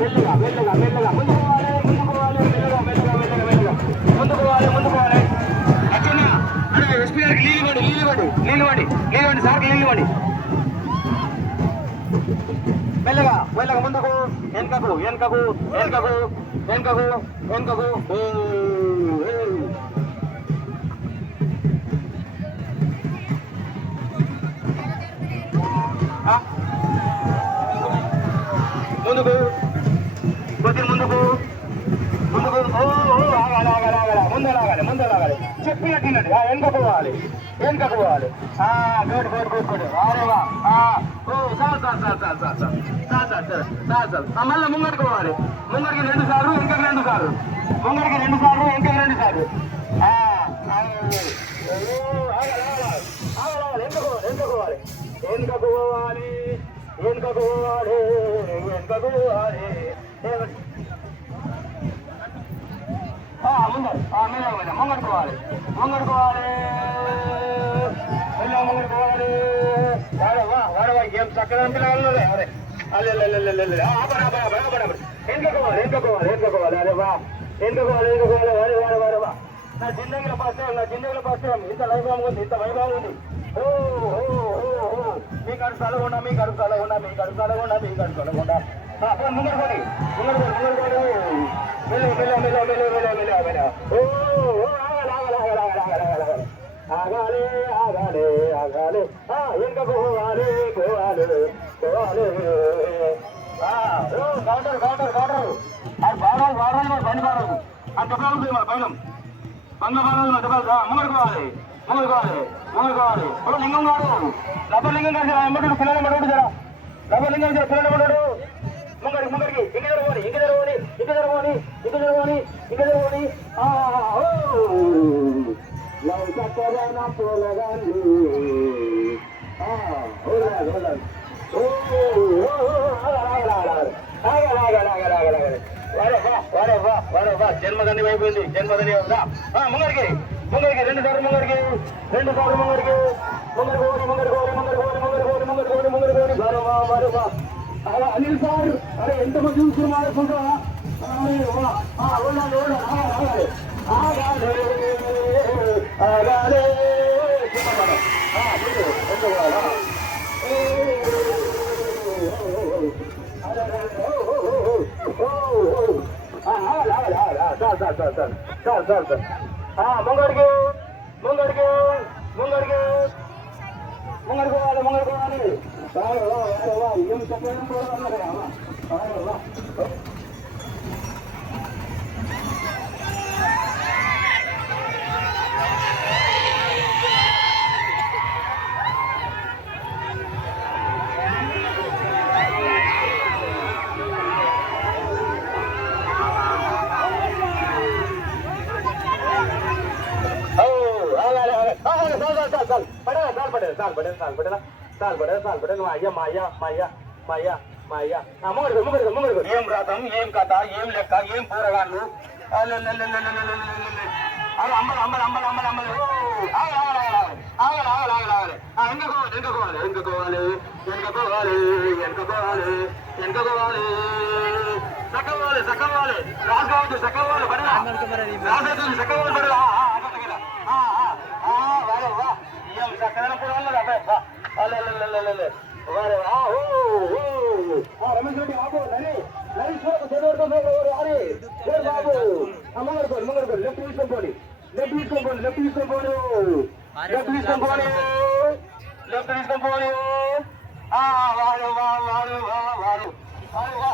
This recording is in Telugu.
మెల్లగా మెల్లగా మెల్లగా. ముందుకు పోవాలి ముందుకు పోవాలి మెల్లగా మెల్లగా మెల్లగా మెల్లగా. ముందుకు పోవాలి ముందుకు పోవాలి. అర్జున అరే ఎస్పీఆర్కి నీళ్ళు ఇవ్వండి నీళ్ళు ఇవ్వండి నీళ్ళు ఇవ్వండి నీళ్ళు ఇవ్వండి సార్కి ముందుకు. వెనుకకు వెనుకకు వెనుకకు వెనుకకు వెనుకకు. ముందుకు. కొద్దిగా ముందుకు. ముందుకు. ఓ ఆగాలి ఆగాలి ఆగాలి ముందు లాగాలి ముందు లాగాలి చెప్పినట్టు వెనుకకు పోవాలి. వెనుకకు పోవాలి. ఆ గుడ్ గుడ్ గుడ్ గుడ్ అరే ఓ sir sir sir sir sir sir sir sir sir sir sir ముంగడికి పోవాలి. ముంగడికి రెండు సార్లు ఇంకకి రెండు సార్లు. ముంగడికి రెండు సార్లు ఇంకకి రెండు సార్లు. ఎందుకు పోవాలి ఎందుకు పోవాలి. ఎందుకు పోవాలి. వెనుకకు వాలి నువ్వు వెనుకకు వాలి ముందరు మీద మీద ముంగడుకోవాలి. ముంగడుకోవాలి. చక్కగా పిల్లలు అరే అల్లెల్లెల్లెల్లెల్లె ఆపడ ఆపడ ఆపడ ఆపడ ఆపడ ఎందుకోవాలి ఎందుకోవాలి ఎందుకోవాలి అరే వా. ఎందుకోవాలి ఎందుకోవాలి వారి వారి వారి వా. నా జిందంగుల పాస్తాం నా జిందంగుల పాస్తాం ఇంత వైభవం ఉంది ఇంత వైభవం ఉంది. ఓ ఓ. మీ కడుపులో ఉన్నా మీ కడుపులో ఉన్నా మీ కడుపులో ఉన్నా మీ కడుపులో ఉన్నా ముందర కొని ముందర కొని ముందర కొని మెల్ల మెల్ల మెల్ల మెల్ల మెల్ల మెల్ల మెల్ల ఓ ఆగాలి ఆగాలి ఆగాలి ఆగాలి ఆగాలి ఆగాలి ఆగాలి ఇంకా పోవాలి పోవాలి పోవాలి కౌంటర్ కౌంటర్ కౌంటర్ అది బాగాలి బాగాలి బండి బాగాలి ఆ దుకాణం పైన బంగ బాగాలి దుకాణం ముందరకు పోవాలి మూడు కాదు మూడు కాదు ఓ లింగం కాదు రబ్బర్ లింగం కాదు ఎంబడు పిల్లలు ఎంబడు జరా. రబ్బర్ లింగం పిల్లలు ఎంబడు ముంగడి ముంగడికి ఇంక జరగని ఇంక జరగని ఇంక జరగని ఇంక జరగని ఇంక జరగని లౌకరణ పోలగాని జన్మదని అయిపోయింది జన్మదని అవుతా ముంగడికి. ముందరికి రెండు సార్లు ముందరికి రెండు సార్లు ముందరికి ముందరికి ఓడి ముందరికి ఓడి ముందరికి ఓడి ముందరికి ఓడి ముందరికి ఓడి ముందరికి ఓడి బరువా బరువా అలా అనిల్ సార్ అరే ఎంతమంది చూస్తున్నారు చూడరా sir sir sir sir sir sir ముంగడికి ముంగడికి ముంగడికి. ముంగడికి పోవాలి ముంగడికి పోవాలి ఏం చెప్పారు चाल चाल चाल पडेल चाल पडेल चाल पडेल चाल पडेल चाल पडेल चाल पडेल माया माया माया మాయా మాయా అమ్మగడు ముగ్గురు ముగ్గురు ఏం రాతం ఏం కథ ఏం లెక్క ఏం పూరగాళ్ళు అరే అంబల అంబల అంబల అంబల అంబల ఆగల ఆగల ఆగల ఆగల ఎందుకోవాలి ఎందుకోవాలి ఎందుకోవాలి ఎందుకోవాలి ఎందుకోవాలి ఎందుకోవాలి సకవాలి సకవాలి రాసుకోవచ్చు సకవాలి పడరా రాసుకోవచ్చు సకవాలి పడరా లెఫ్ట్ తీసుకోండి లెఫ్ట్ తీసుకోండి లెఫ్ట్ తీసుకోండి లెఫ్ట్ తీసుకోండి లెఫ్ట్ తీసుకోండి వాడు వాడు వాడు వాడు వాడు